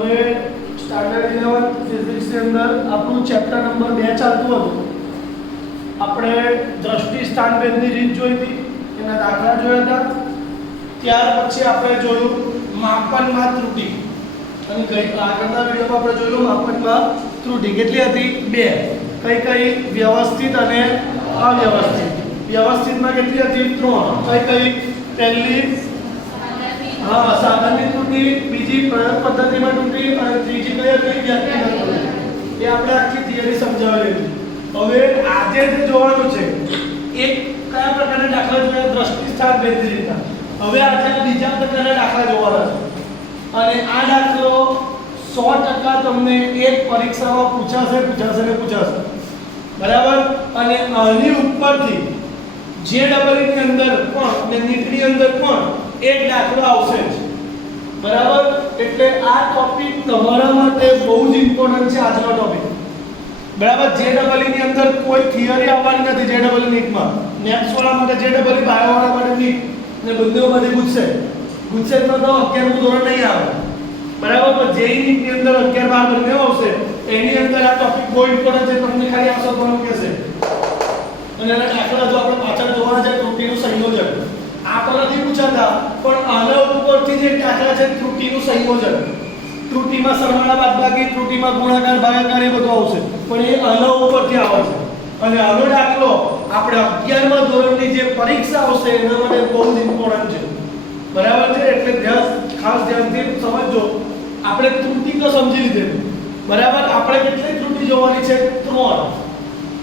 હવે સ્ટાન્ડર્ડ 11 ફિઝિક્સની અંદર આપણું ચેપ્ટર નંબર 2 ચાલતું હતું. આપણે દ્રષ્ટિ સ્થાનભેદની રીત જોઈ હતી, એના દાખલા જોયા હતા. ત્યાર પછી આપણે જોયું માપનમાં ત્રુટિ, અને આગળના વિડીયોમાં આપણે જોયું માપનમાં ત્રુટિ કેટલી હતી? 2. કઈ વ્યવસ્થિત અને અવ્યવસ્થિત. વ્યવસ્થિતમાં કેટલી હતી? 3. કઈ પહેલી સાધનની ત્રુટિ, બીજી પ્રયોગ પદ્ધતિમાં ત્રુટિ, અને ત્રીજી કઈ હતી? વ્યક્તિગત ત્રુટિ. એ આપણે આખી થિયરી સમજાવેલી હતી. હવે આજે જે જોવાનું છે એક કયા પ્રકારના દાખલા જોયા? દ્રષ્ટિ સ્થાનભેદની રીતના. હવે આજે બીજા પ્રકારના દાખલા જોવાના છે, અને આ દાખલો 100% તમને એક પરીક્ષામાં પૂછાશે. બરાબર? અને આની ઉપરથી જે ડબલની અંદર પણ અને નીટની અંદર પણ એક દાખલો આવશે જ. બરાબર? એટલે આ ટોપિક તમારા માટે બહુ જ ઇમ્પોર્ટન્ટ છે આજનો ટોપિક. બરાબર? જે ડબલની અંદર કોઈ થિયરી આવવાની નથી. જે ડબલ નીટમાં મેથ્સ વાળા માટે જે ડબલ, બાયો વાળા માટે નીટ, ને બંનેમાંથી પૂછશે તો 11મું ધોરણ નહીં આવે. બરાબર? પણ જે નીટની અંદર 11 12 બંને આવશે, એની અંદર આ ટોપિક બહુ ઇમ્પોર્ટન્ટ છે. તમને ખાલી આ શબ્દોનું કહેશે, અને એના દાખલા જો આપણે પાછળ જોવાના છે ત્રુટિનું સંયોજન. આ તો નથી પૂછાતા, પણ આના ઉપરથી જે દાખલા છે ત્રુટિનું સંયોજન. ત્રુટિમાં સરવાળા બાદબાકી, ત્રુટિમાં ગુણાકાર ભાગાકાર એ બધું આવશે, પણ એ આના ઉપરથી આવે છે. અને આનો દાખલો આપણે 11મા ધોરણની જે પરીક્ષા આવશે એના માટે બહુ જ ઇમ્પોર્ટન્ટ છે. બરાબર છે? એટલે ખાસ ધ્યાનથી સમજજો. આપણે ત્રુટિ તો સમજી લીધી. બરાબર? આપણે કેટલી ત્રુટિ જોવાની છે? 3.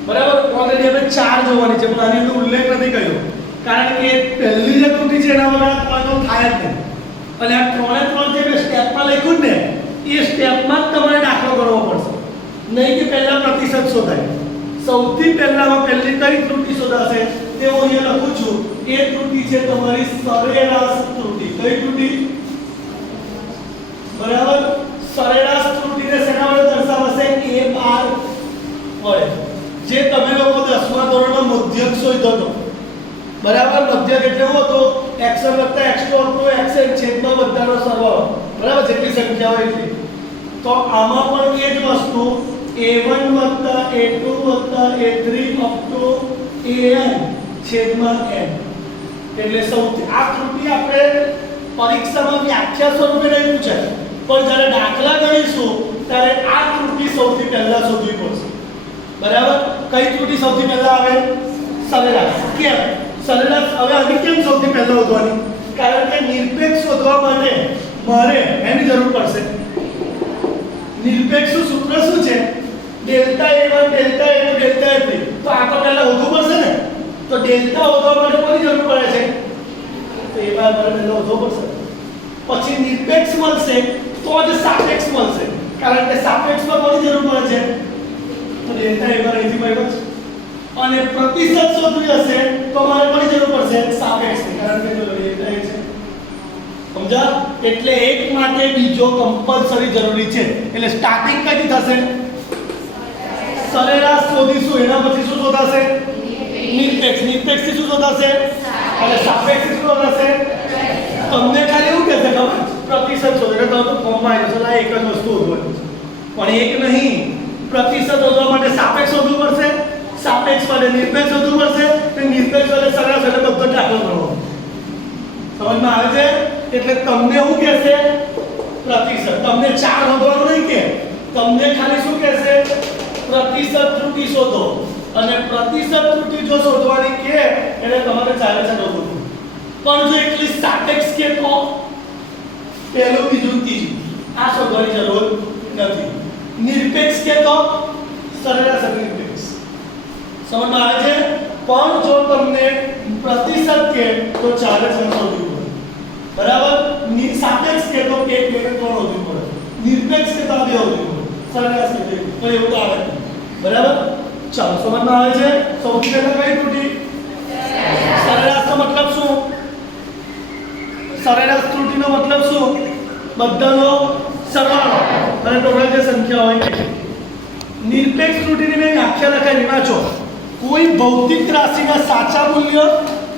બરાબર? ઓલરેડી આપણે 4 જોવાની છે, પણ આની અંદર ઉલ્લેખ નથી કર્યો, કારણ કે પહેલી જે ત્રુટિ છે એના વગર કોઈ તો થાય જ નહીં. અને આ 3 જે સ્ટેપમાં લખ્યું ને, એ સ્ટેપમાં જ તમારે દાખલો કરવો પડશે, નહીં કે પહેલા પ્રતિશત શોધાય. સૌથી પહેલામાં પહેલી કઈ ત્રુટિ શોધાશે તે હું અહીંયા લખું છું. એ ત્રુટિ છે તમારી સરેરાશ ત્રુટિ. કઈ ત્રુટિ? બરાબર? સરેરાશ ત્રુટિને શેના વડે દર્શાવાશે? A12 વડે. જે તમે લોકો 10મા ધોરણમાં મધ્યક શોધ્યો હતો. બરાબર? મધ્યક એટલે શું હતો? x1 + x2 + xn છેદમાં બધાનો સરવાળો. બરાબર? જેટલી સંખ્યા હોય એટલી. તો આમાં પણ એ જ વસ્તુ a1 + a2 + a3 up to an છેદમાં n. એટલે સૌથી આ ત્રુટિ આપણે પરીક્ષામાં વ્યાખ્યા સ્વરૂપે નહીં પૂછાય, પણ જ્યારે દાખલા ગણીશું ત્યારે આ ત્રુટિ સૌથી પહેલા શોધવી પડશે. બરાબર? કઈ ત્રુટિ સૌથી પહેલા આવે? સરેરાશ. કેમ સરેરાશ? હવે આની કેમ સૌથી પહેલા શોધવાની? કારણ કે નિરપેક્ષ શોધવા માટે મારે એની જરૂર પડશે. નિરપેક્ષનું સૂત્ર શું છે? Delta a1 delta a2 delta a3. તો આ તો પહેલા શોધવું પડશે ને. તો ડેલ્ટા શોધવા માટે કોની જરૂર પડે છે? તો a બાર પહેલા શોધવો પડશે. પછી નિરપેક્ષ મળશે તો જ સાપેક્ષ મળશે, કારણ કે સાપેક્ષમાં કોની જરૂર પડે છે? તો ડેલ્ટા a બાર અહીંથી મળ્યો છે. અને પ્રતિશત શોધવી હશે તો મારે કોની જરૂર પડશે? સાપેક્ષની, કારણ કે જો ડેલ્ટા a છે. સમજા? એટલે એક માટે બીજો કમ્પલસરી જરૂરી છે. એટલે સ્ટાર્ટિંગ કઈથી થશે? સરેરાશ શોધીશું, એના પછી શું શોધાશે? નિરપેક્ષ. નિરપેક્ષથી શું શોધાશે? અને સાપેક્ષથી શું શોધાશે? તમને ખાલી એવું કહેશે ખબર? પ્રતિશત શોધો. એટલે તમે ફોર્મમાં આવી જશો, એક જ વસ્તુ શોધવાની છે. પણ એક નહીં, પ્રતિશત શોધવા માટે સાપેક્ષ શોધવું પડશે, સાપેક્ષ માટે નિરપેક્ષ શોધવું પડશે, અને નિરપેક્ષ માટે સરેરાશ. એટલે બધો દાખલો કરવો. સમજમાં આવે છે? એટલે તમને શું કહેશે? પ્રતિશત. તમને 4 શોધવાનું નહીં કે, તમને ખાલી શું કહેશે? પ્રતિશત ત્રુટિ શોધો. અને પ્રતિશત ત્રુટિ જો શોધવાની કે એટલે તમારે 4 શોધવું. પણ જો એકલી સાપેક્ષ કે તો પહેલું બીજું ત્રીજું આ શોધવાની જરૂર નથી. નિરપેક્ષ કે તો સરેરાશ અને નિરપેક્ષ. સમજમાં આવે છે? પણ જો તમને પ્રતિશત કે તો 4 શોધવું પડે. બરાબર? સાપેક્ષ કે તો 1 2 3 શોધવું પડે. નિરપેક્ષ કે તો 2 શોધવું પડે. સરેરાશ કે તો એવું તો આવે. બરાબર? ચાલો, સમજમાં આવે છે? સૌથી પહેલા કઈ ત્રુટિ? સરેરાશનો મતલબ શું? સરેરાશ ત્રુટિનો મતલબ શું? બધાનો સરવાળો અને ટોટલ જે સંખ્યા હોય તે. નિરપેક્ષ ત્રુટિની મેં વ્યાખ્યા લખાઈ વાંચો. કોઈ ભૌતિક રાશિના સાચા મૂલ્ય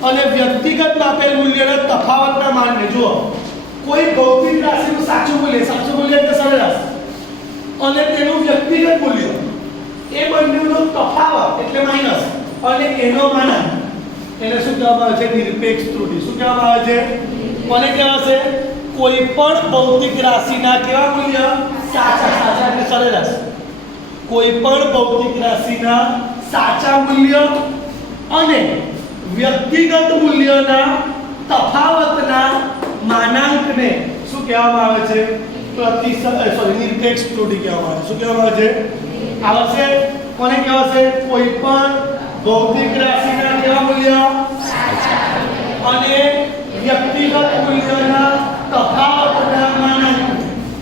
અને વ્યક્તિગત માપેલ મૂલ્યના તફાવતના માનને જુઓ. કોઈ ભૌતિક રાશિનું સાચું મૂલ્ય એટલે સરેરાશ, તફાવત એટલે માઈનસ અને એનો માનાંક એને શું કહેવામાં આવે છે? નિરપેક્ષ ત્રુટિ. શું કહેવામાં આવે છે? કોને કહેવાશે? કોઈ પણ ભૌતિક રાશિના કેવા મૂલ્ય? સાચા એટલે સરેરાશ. કોઈ પણ ભૌતિક રાશિના સાચા મૂલ્ય અને વ્યક્તિગત મૂલ્યના તફાવતના માનાંકને શું કહેવામાં આવે છે? નિરપેક્ષ ત્રુટિ કહેવામાં આવે છે. શું કહેવામાં આવે છે? આવશે કોને કહેવાશે? કોઈ પણ ભૌતિક રાશિના કેવા મૂલ્ય અને વ્યક્તિગત મૂલ્યના તફાવતના માનાંક.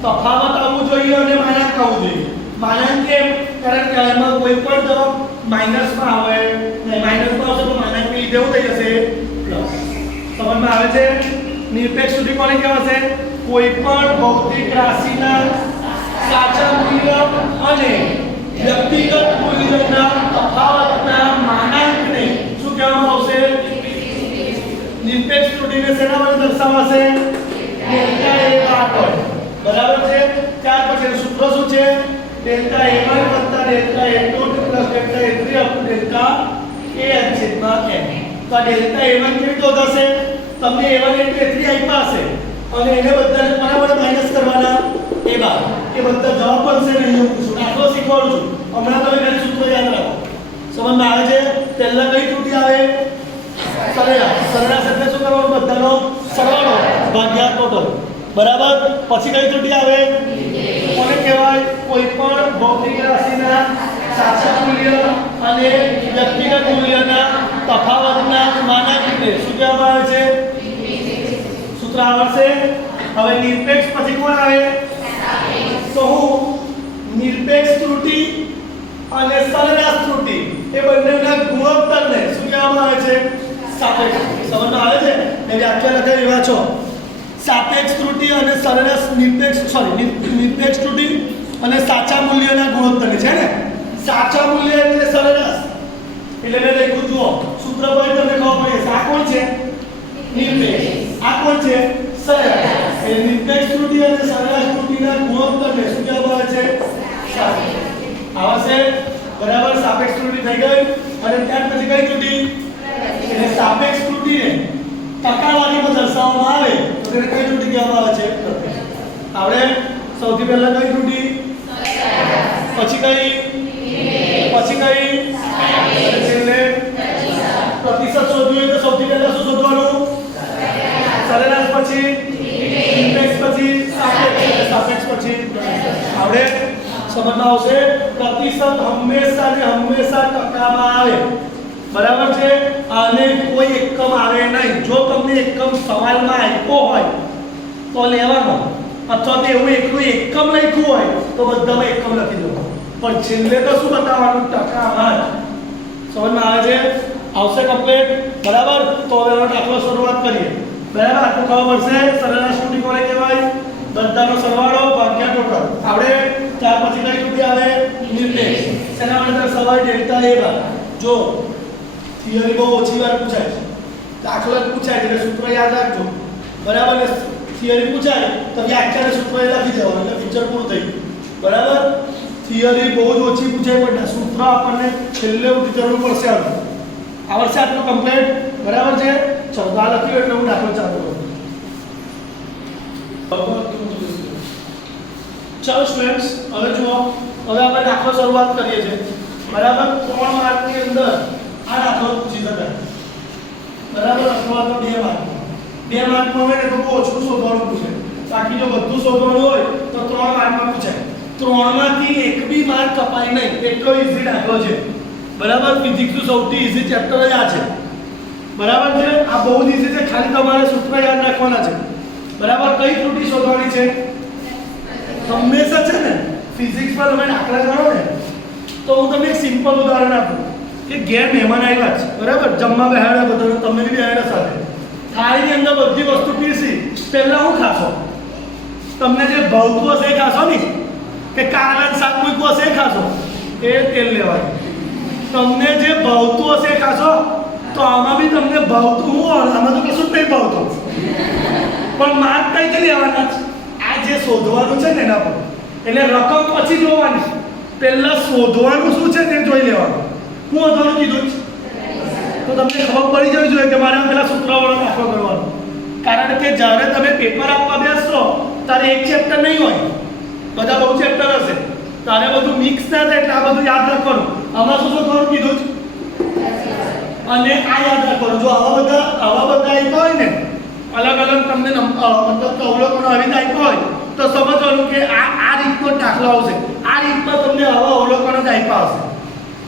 તફાવત આવવું જોઈએ અને માનાંક આવવું જોઈએ. માનાંક કેમ? કારણ કે એમાં કોઈ પણ તરફ માઈનસમાં આવે નહીં, માઈનસમાં આવશે તો માનાંક ની લીધે એવું થઈ જશે પ્લસ. સમજમાં આવે છે? નિરપેક્ષ ત્રુટિ કોને કહેવાશે? કોઈ પણ ભૌતિક રાશિના સાચા મૂલ્ય અને વ્યક્તિગત મૂલ્યના તફાવતના માનાંકને શું કહેવામાં આવશે? નિરપેક્ષ ત્રુટિને શેના વડે દર્શાવાશે? ડેલ્ટા એ બરાબર. બરાબર છે. ત્યાર પછી સૂત્ર શું છે? Delta a1 + delta a2 + delta a3 delta a છેદમાં n. તો આ ડેલ્ટા a1 કેવી રીતે થશે? તમને a1 * a3 આપ્યા હશે અને એને બધાને કોના વડે માઈનસ કરવાના? એ બાદ એ બધા જવાબ બનશે ને હું પૂછું દાખલો શીખવાડું છું. હમણાં તમે ખાલી સૂત્ર યાદ રાખો. સમજમાં આવે છે? પહેલા કઈ ત્રુટિ આવે? સરેરાશ. સરેરાશ એટલે શું કરવાનું? બધાનો સરવાળો ભાગ્યા ટોટલ. બરાબર. પછી કઈ ત્રુટિ આવે? કોને કહેવાય? કોઈ પણ ભૌતિક રાશિના સાચા મૂલ્ય અને વ્યક્તિગત મૂલ્યના તફાવતના માનાંકને શું કહેવામાં આવે છે? સૂત્ર આવડશે? હવે નિરપેક્ષ પછી કોણ આવે? તો હું નિરપેક્ષ ત્રુટિ અને સરેરાશ ત્રુટિ એ બંનેના ગુણોત્તરને શું કહેવામાં આવે છે? સાપેક્ષ. સમજમાં આવે છે? મેં વ્યાખ્યા લખાવી વાંચો. સાપેક્ષ ત્રુટિ અને સરેરાશ નિરપેક્ષ ત્રુટિ અને સાચા મૂલ્યના ગુણોત્તર છે ને. સાચા મૂલ્ય એટલે સરેરાશ એટલે મેં લખ્યું જુઓ સૂત્ર પર તમને ખબર પડે આ કોણ છે? નિરપેક્ષ. આ કોણ છે? સરેરાશ. એ નિરપેક્ષ ત્રુટિ અને સરેરાશ ત્રુટિના ગુણોત્તરને શું કહેવામાં આવે છે? સાપેક્ષ. આવશે? બરાબર. સાપેક્ષ ત્રુટિ થઈ ગઈ અને ત્યાર પછી કઈ ત્રુટિ? એટલે સાપેક્ષ ત્રુટિને ટકાવારીમાં દર્શાવવામાં આવે તો તેને કઈ ત્રુટિ કહેવામાં આવે છે? આપણે સૌથી પહેલા કઈ ત્રુટિ? પછી કઈ? છેલ્લે પ્રતિશત શોધવું હોય તો સૌથી પહેલા શું શોધવાનું? સરેરાશ પછી નિરપેક્ષ પછી સાપેક્ષ પછી આપણે સમજમાં આવશે. પ્રતિશત હંમેશા ટકામાં આવે. બરાબર છે. અને કોઈ એકમ આવે નહીં. જો તમને એકમ સવાલમાં આપ્યો હોય તો લેવાનો અથવા તો એવું એકલું એકમ લખ્યું હોય તો બધામાં એકમ લખી દો. પણ છેલ્લે તો શું બતાવવાનું? ટકામાં. સમજમાં આવે છે? આવશે કમ્પ્લીટ. બરાબર. તો હવે દાખલો શરૂઆત કરીએ. બરાબર. આટલું ખબર પડશે. સરેરાશ ત્રુટિ કોને કહેવાય? બધાનો સરવાળો ભાગ્યા ટોટલ. આપણે ત્યાર પછી કઈ ત્રુટિ આવે? નિરપેક્ષ. શેના માટે સવાલ? ડેલ્ટા a બાર. જો થિયરી બહુ ઓછી વાર પૂછાય છે. દાખલા પૂછાય એટલે સૂત્ર યાદ રાખજો. બરાબર. થિયરી પૂછાય તો વ્યાખ્યાને સૂત્ર લખી દેવાનું એટલે પિક્ચર પૂરું થઈ ગયું. બરાબર. થિયરી બહુ જ ઓછી પૂછાય પણ સૂત્ર આપણને છેલ્લે ઉઠી જરૂર પડશે. આવડશે આટલું કમ્પ્લીટ? બરાબર છે. ચલો આ લખ્યું એટલે હું દાખલો ચાલુ કરું. ચલો સ્ટુડન્ટ્સ હવે જુઓ. હવે આપણે દાખલો શરૂઆત કરીએ છીએ. બરાબર. 3 માર્કની અંદર આ દાખલો પૂછી શકાય. બરાબર. અથવા તો 2 માર્ક. 2 માર્કમાં હોય ને તો બહુ ઓછું શોધવાનું પૂછે. બાકી જો બધું શોધવાનું હોય તો 3 માર્કમાં પૂછાય. 3માંથી એક બી માર્ક કપાય નહીં. એટલો ઈઝી દાખલો છે. બરાબર. ફિઝિક્સનું સૌથી ઈઝી ચેપ્ટર જ આ છે. બરાબર છે. આ બહુ જ ઈઝી છે. ખાલી તમારે સૂત્ર યાદ રાખવાના છે. બરાબર. કઈ ત્રુટિ શોધવાની છે? હંમેશા છે ને ફિઝિક્સમાં તમે દાખલા ગણો ને તો હું તમને એક સિમ્પલ ઉદાહરણ આપું કે ઘેર મહેમાન આવ્યા છે. બરાબર. જમવા બેહાડ્યા બધા તમને બી બેહાડ્યા સાથે. થાળીની અંદર બધી વસ્તુ પીરસી. પહેલા હું ખાશો? તમને જે ભાવતું હશે એ ખાશો ને. કે કારેલાનું શાક મૂક્યું હશે એ ખાશો? એ તેલ લેવાનું. તમને જે ભાવતું હશે એ ખાશો? તો આમાં બી તમને ભાવતું હું આમાં તો કશું જ નહીં ભાવતું. પણ માર્ક કઈ લેવાના? આ જે શોધવાનું છે ને એના પર. એટલે રકમ પછી જોવાની. પહેલા શોધવાનું શું છે તે જોઈ લેવાનું. હું વધવાનું કીધું જ તો તમને ખબર પડી જવી જોઈએ કે મારે પેલા સૂત્રવાળો દાખલો કરવાનો, કારણ કે જ્યારે તમે પેપર આપવા બેસશો ત્યારે એક ચેપ્ટર નહીં હોય, બધા બહુ ચેપ્ટર હશે, તારે બધું મિક્સ ના થાય એટલે આ બધું યાદ રાખવાનું. આમાં શું કરવાનું કીધું જ અને આ યાદ રાખવાનું. જો આવા બધા આપ્યા હોય ને અલગ અલગ તમને મતલબ અવલોકનો આવી રીતે આપ્યા હોય તો સમજવાનું કે આ રીતનો દાખલો આવશે, આ રીતમાં તમને આવા અવલોકનો જ આપ્યા હશે.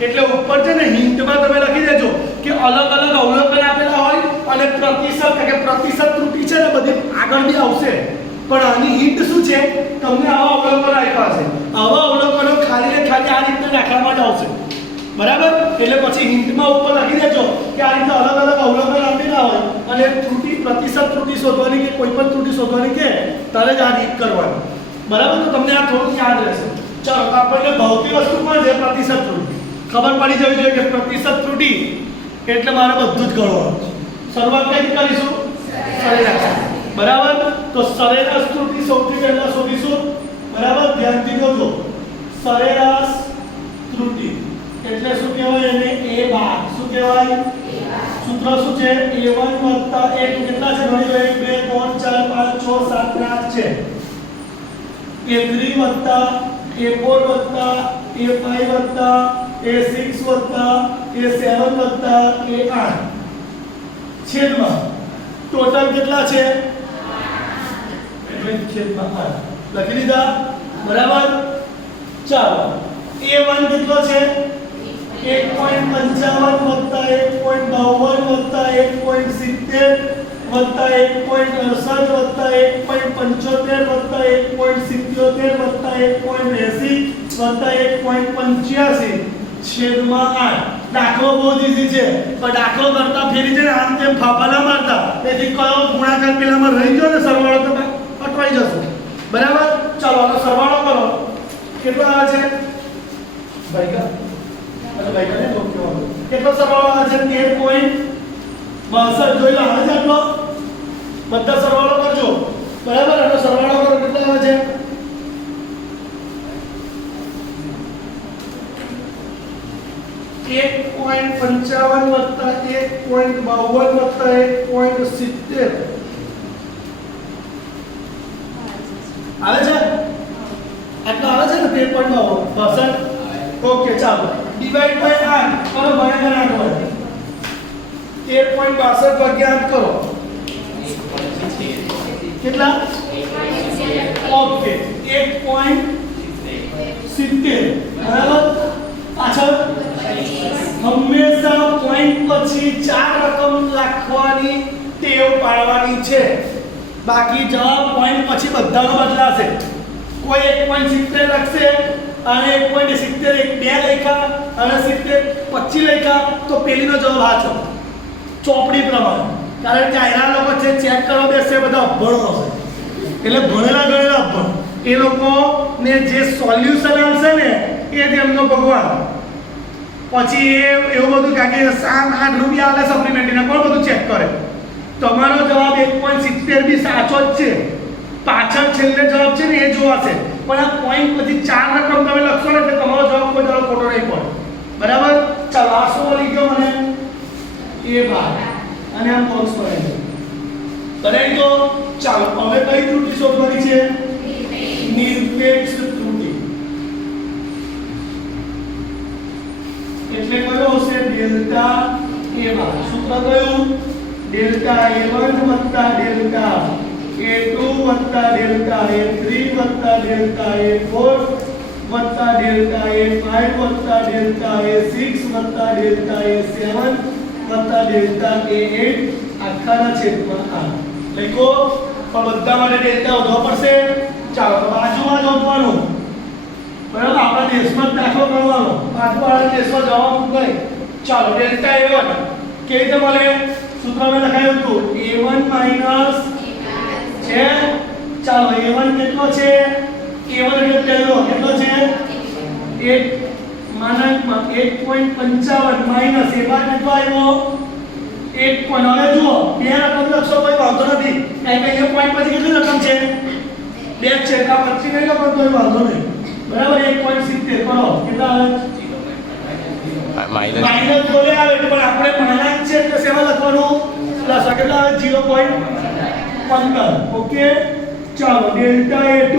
એટલે ઉપર છે ને હિન્ટમાં તમે લખી દેજો કે અલગ અલગ અવલોકન આપેલા હોય અને પ્રતિશત ત્રુટિ છે ને બધી આગળ બી આવશે, પણ આની હિન્ટ શું છે, તમને આવા અવલોકનો આપ્યા હશે, આવા અવલોકનો ખાલી ને ખાલી આ રીતના દાખલામાં જ આવશે, બરાબર. એટલે પછી હિન્ટમાં ઉપર લખી દેજો કે આ રીતે અલગ અલગ અવલોકન આપેલા હોય અને પ્રતિશત ત્રુટિ શોધવાની કે કોઈ પણ ત્રુટિ શોધવાની કે તારે જ આ રીત કરવાની, બરાબર. તો તમને આ થોડું યાદ રહેશે. ચાલો આપણને ભૌતિક વસ્તુ પણ છે પ્રતિશત ત્રુટિ ખબર પડી જવી જોઈએ કે પ્રતિશત ત્રુટિ એટલે મારે બધું જ ગણવાનું. શરૂઆત કઈ કરીશું? સરેરાશ, બરાબર. તો સરેરાશ ત્રુટિ સૌથી પહેલા શોધીશું, બરાબર. ધ્યાનથી જોજો, સરેરાશ ત્રુટિ એટલે શું કહેવાય એને? a બાર. શું કહેવાય? સૂત્ર શું છે? a1 + a2 કેટલા છે? ગણી લો. 1 2 3 4 5 6 7 8 છે. a3 + a4 + a5 + a6 + a7 + a8 છેદમાં ટોટલ કેટલા છે? છેદમાં 8 લખી લીધા, બરાબર. ચાલો a1 કેટલો છે? 1.55 + 1.52 + 1.70 + 1.68 + 1.75 + 1.77 + 1.80 + 1.85 છેદમાં 8. દાખલો બહુ જ ઈઝી છે, પણ દાખલો કરતા ફેરી છે ને આમ તેમ ફાફા ના મારતા, તેથી કયો ગુણાકાર પેલામાં રહી ગયો ને સરવાળો તમે અટવાઈ જશો, બરાબર. ચાલો આનો સરવાળો કરો, કેટલો આવે છે ભાઈકા? ભાઈકા ને તો કેવો કેટલો સરવાળો આવે છે? 13.62. જોઈ લો આવે છે આટલો, બધા સરવાળો કરજો, બરાબર. આનો સરવાળો કરો, કેટલો આવે છે? 1.55 + 1.52 + 1.70 આવે છે? આટલો આવે છે ને 13.52%. ઓકે, ચાલો ડિવાઈડ બાય 8 કરો, ભાગાકાર 8 હોય. 13.62 ભાગ્યા 8 કરો, કેટલા? ઓકે, 1.70, બરાબર. પાછળ હંમેશા પોઈન્ટ પછી 4 રકમ લખવાની ટેવ પાડવાની છે, બાકી જવાબ પોઈન્ટ પછી બધાનો બદલાશે. કોઈ 1.70 લખશે અને 1.70 2 લખ્યા અને 70 25 લખ્યા તો પેલીનો જવાબ સાચો, ચોપડી પ્રમાણે. કારણ કે આયરા લોકો છે ચેક કરવા બેસે બધા અભણો હશે, એટલે ભણેલા ગણેલા અભણ, એ લોકોને જે સોલ્યુશન આવશે ને એ જ એમનો ભગવાન. પછી એ એવું બધું કે 7-8 રૂપિયા આલે સપ્લિમેન્ટરીના, કોણ બધું ચેક કરે? તમારો જવાબ 1.70 બી સાચો જ છે, પાછળ છેલ્લે જવાબ છે ને એ જોવાશે, પણ આ પોઈન્ટ પછી 4 રકમ તમે લખશો ને એટલે તમારો જવાબ કોઈ દાડો ખોટો નહીં પડે, બરાબર. ચાલો આ શું મળી ગયો મને? a બાર અને આ બોક્સ બનાવી દો. ચાલો હવે કઈ ત્રુટિ શોધવાની છે? નિરપેક્ષ ત્રુટિ. એટલે કયો હશે? Delta a1. સૂત્ર કયું? Delta a1 + delta a2 + delta a3 + delta a4 + delta a5 + delta a6 + delta a7 + delta a8 આખાના છેદમાં 8 લખો. પણ બધા માટે ડેલ્ટા શોધવા પડશે. ચાલો તો બાજુમાં શોધવાનું, બરાબર. આપણા દેશમાં દાખલો કરવાનો, બાજુવાળા દેશમાં જવાબ મૂકાય. ચાલો ડેલ્ટા a1 કેવી રીતે મળે? સૂત્રમાં લખાયું હતું a1 - છે. ચાલો a1 કેટલો છે? a1 એટલે પહેલો કેટલો છે? 1.55 માઈનસ a12 કેટલો આવ્યો? 1 પોઈન્ટ. હવે જુઓ બે રકમ લખશો કોઈ વાંધો નથી, કારણ કે એ પોઈન્ટ પછી કેટલી રકમ છે? 2 છે, આ પછી નહીં લખો તો વાંધો નહીં, બરાબર. 1.70 કરો, કેટલા આવે? માઇનસ માઇનસ બોલે આવે પણ આપણે પૂર્ણાંક છે એટલે શેમાં લખવાનું પ્લસ કેટલા આવે 0.15 ઓકે ચાલો ડેલ્ટા A2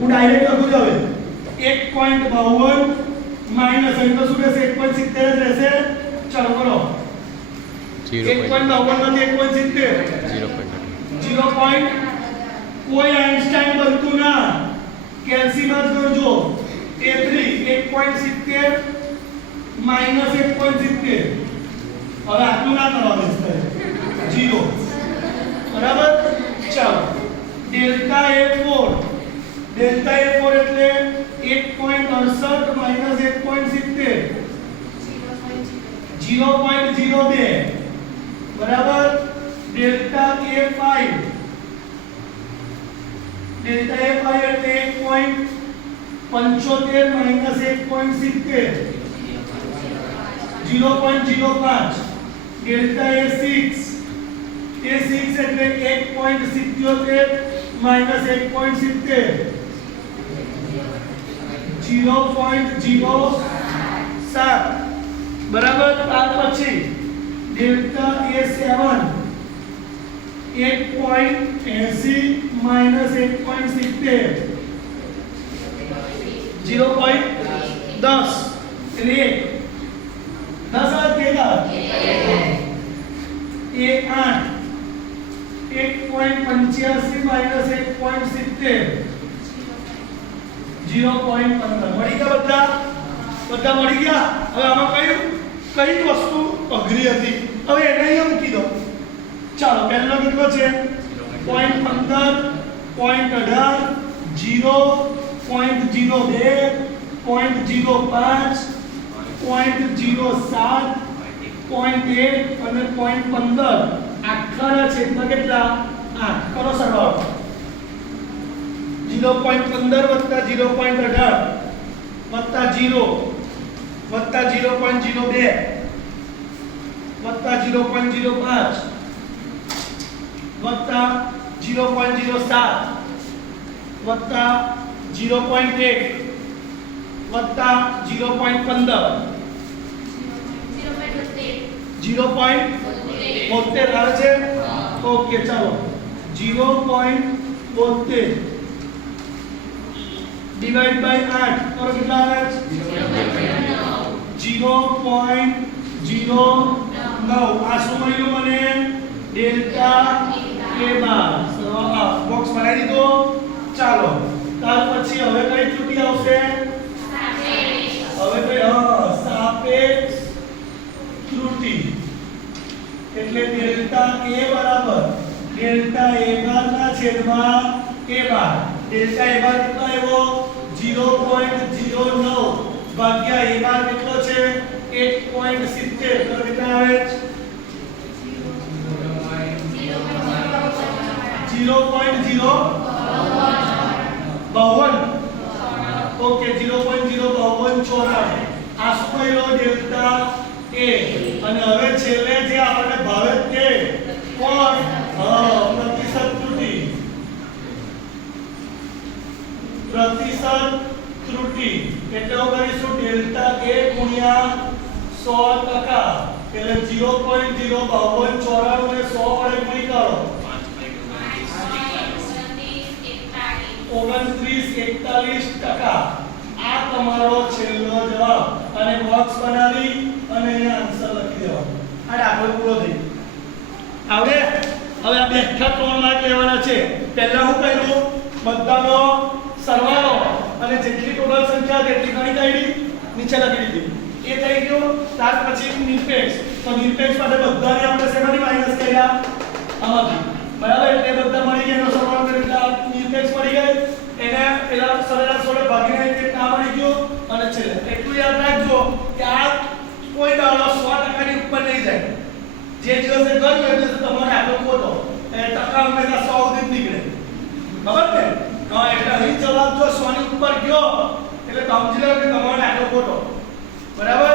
હું ડાયરેક્ટ લખું છું હવે 1.52 માઈનસ અહીં તો શું રહેશે 1.70 જ રહેશે ચાલો કરો 1.52 માંથી 1.70 0. કોઈ આઈન્સ્ટાઈન બનતું ના કેલ્સીયમ જ કરજો A3 1.70 માઈનસ 1.70 હવે આટલું ના કરવાનું છે 0 બરાબર ચાલો ડેલ્ટા A4 એટલે 1.68 માઈનસ 1.70 0.02 બરાબર ડેલ્ટા A5 એટલે 1.75 માઈનસ 1.70 0.05 ડેલ્ટા A6 એટલે 1.77 માઈનસ 1.70 0.07 બરાબર ત્યાર પછી ડેલ્ટા A7 1.80 માઈનસ 1.70 0.10 એટલે 10 આ કેટલા A8 1.85 માઈનસ 1.70 0.15 મળી ગયા બધા મળી ગયા હવે આમાં કઈ વસ્તુ અઘરી હતી હવે એને અહીંયા મૂકી દો ચાલો પહેલો કેટલો છે 0.15 0.18 0 0.02 0.05 0.07 0.8 અને 0.15 આખા છેદમાં કેટલા 8 કરો સરવાળો 0.15 વત્તા 0.18 વત્તા 0 વત્તા 0.02 વત્તા 0.05 વત્તા 0.07 વત્તા 0.8 વત્તા 0.15 0.72 આવે છે ઓકે ચાલો 0.72 ડિવાઇડ બાય 8 કરો કેટલા આવે 0.09 આ શું મળ્યું મને ડેલ્ટા A12 બોક્સ બનાવી દીધો ચાલો ત્યાર પછી હવે કઈ ત્રુટિ આવશે હવે કઈ સાપેક્ષ ત્રુટિ એટલે ડેલ્ટા A બરાબર ડેલ્ટા A12 ના છેદમાં A12 ડેલ્ટા A12 કેટલો આવ્યો 0.09 ભાગ્યા A12 કેટલો છે 1.70 તો કેટલા આવે 0.052 ઓકે 0.052 આ શું મળ્યો ડેલ્ટા A અને હવે છેલ્લે જે આપણને ભાવે તે કોણ પ્રતિશત ત્રુટિ એટલે હું કરીશું ડેલ્ટા A ગુણ્યા 100% એટલે 0.052 ને 100 વડે ગુણી કરો 29-41% આ તમારો છેલ્લો જવાબ અને બોક્સ બનાવી અને એને આન્સર લખી દેવાનો આ દાખલો પૂરો થઈ આવડે હવે આ બેઠા 3 માર્ક લેવાના છે પહેલા હું કર્યું બધાનો સરવાળો અને જેટલી ટોટલ સંખ્યા તેટલી ગણિત આઈડી નીચે લખી દીધી એ થઈ ગયું ત્યાર પછી નિરપેક્ષ તો નિરપેક્ષ માટે બધાને આપણે શેમાંથી માઈનસ કર્યા આમાંથી બરાબર એટલે બધા મળી ગયા એનો સરવાળો કર્યો એટલે નિરપેક્ષ મળી ગઈ એને પેલા સરેરાશ વડે ભાગીને તે ના મળી ગયો અને છેલ્લે એટલું યાદ રાખજો કે આ કોઈ દાડો 100% ની ઉપર નહીં જાય જે દિવસે ગયો એ દિવસે તમારે આટલો ખોટો એ ટકા હંમેશા 100 સુધી નીકળે ખબર ને હા એટલે અહીં જવાબ જો 100 ની ઉપર ગયો એટલે સમજી લો કે તમારે આટલો ખોટો બરાબર